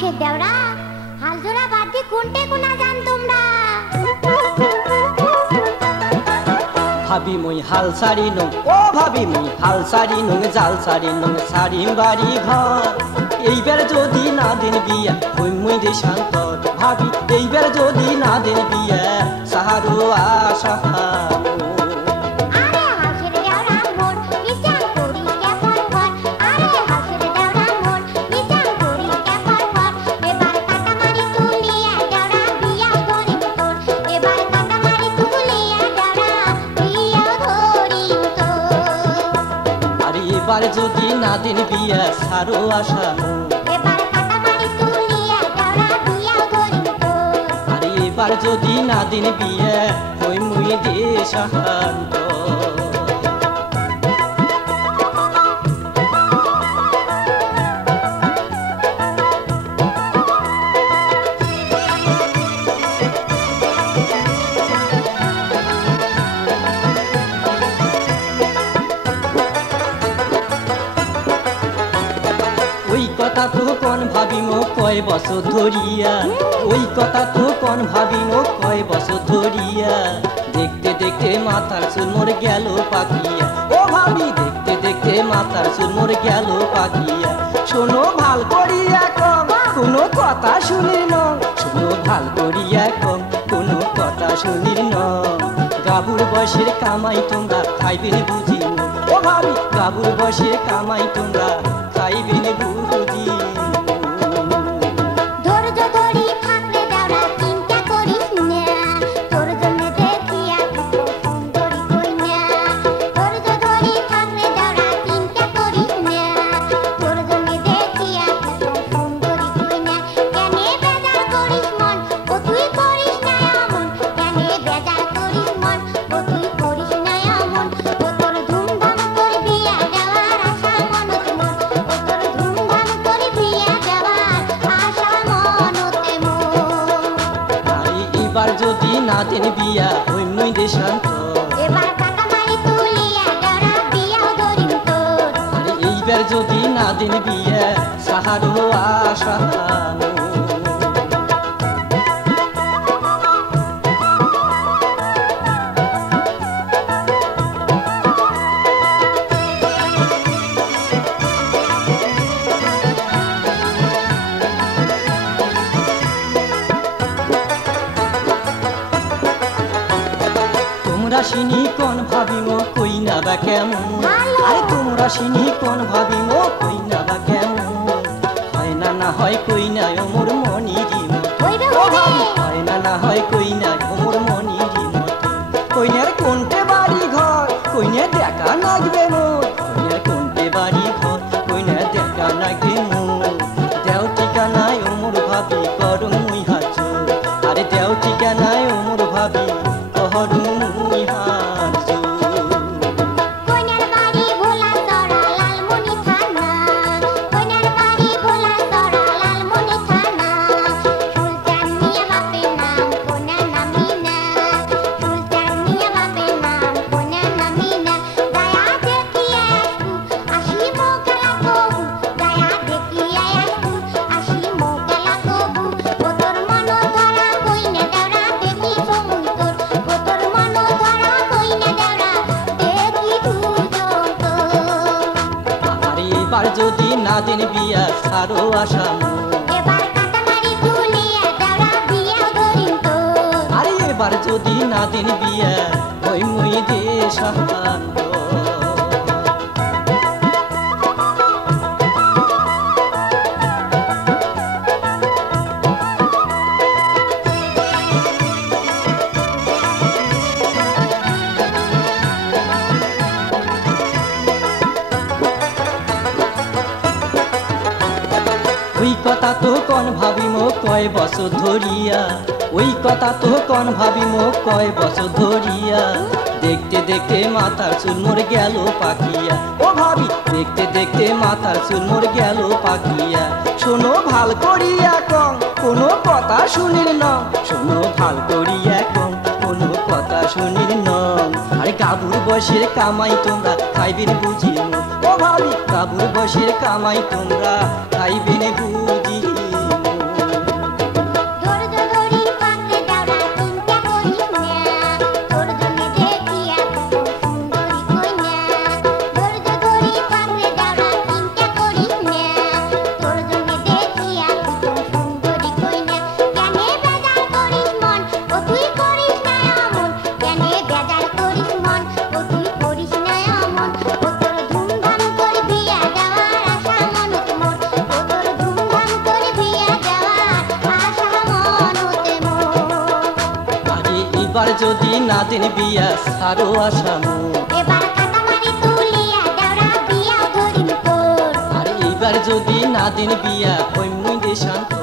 সে দেওরা হাল জোড়া বাদ দিয়ে কোনটে কোনা জান তোমরা ভাবি মই হাল সারি নং ও ভাবি মই হাল সারি নং জাল সারি নং সারি বাড়ি ঘর এইবার যদি না দেন বিয়া হই মুই দেশান্তর ভাবি এইবার যদি না দেন বিয়া সাহারো আশা এবার যদি না দিন বিয়া সারো আশা আরে এবার যদি না দিন বিয়া হই মুই দেশান্ত কথা তো কোন ভাবি মো কয় বছর ধরিয়া ওই কথা তো কোন ভাবি মো কয় বছর ধরিয়া দেখতে দেখতে মাথার চুল মোর গেল পাকিয়া ও ভাবি দেখতে দেখতে মাথার চুল মোর গেল পাকিয়া শোনো ভাল করিয়া কম কোনো কথা শুনির ন শোনো ভাল করিয়া কম কোনো কথা শুনির ন গাবুর বসের কামাই তোমরা খাইবেন বুঝি ও ভাবি গাবুর বসের কামাই তোমরা খাইবেন বুঝি এবার যদি না দেন বিয়া হই মুই দেশান্ত এবার কাটা মারি তুলিয়া দেওরা বিয়া ধরিম তোর আরে এইবার যদি না দেন বিয়া সাহারো আশা তোমরা সিনি কোন ভাবিমো কই না বা কেমন আরে তোমরা সিনি কোন ভাবিমো কই না বা কেমন হয় না না হয় কই না মোর মনিরি হয় না না হয় কই না মোর মনিরি কইনার কোনটে বাড়ি ঘর কইনে দেখা লাগবে মোর কইনার কোনটে বাড়ি ঘর কইনে দেখা লাগবে মোর দেও ঠিকানায় মোর ভাবি করম মুই হাজ আরে দেও ঠিকানায় মোর ভাবি কহরু এবার যদি না দেন বিয়া সারো আশা এবার কাটা মারি তুলিয়া দেওরা বিয়া ধরিম তোর আরে এবার যদি না দেন বিয়া হই মুই দেশান্ত ওই কথা তো কোন ভাবিমো কয় বছর ধরিয়া ওই কথা তো কোন ভাবিমো কয় বছর ধরিয়া দেখতে দেখতে মাথার চুল মোর গেল পাকিয়া ও ভাবি দেখতে দেখতে মাথার চুল মোর গেল পাকিয়া শোনো ভাল করিয়া কম কোনো কথা শুনির ন শোনো ভাল করিয়া কম কোনো কথা শুনির ন আরে গাবুর বসের কামাই তোমরা খাইবেন বুঝি ও ভাবি গাবুর বসের কামাই তোমরা খাইবেন বুঝি এইবার যদি না দিন বিয়া সারো আসামু এবার কাটামারি তুলিয়া দেওরা বিয়া ধরিম তোর আর এইবার যদি না দিন বিয়া হই মুই দেশান্তর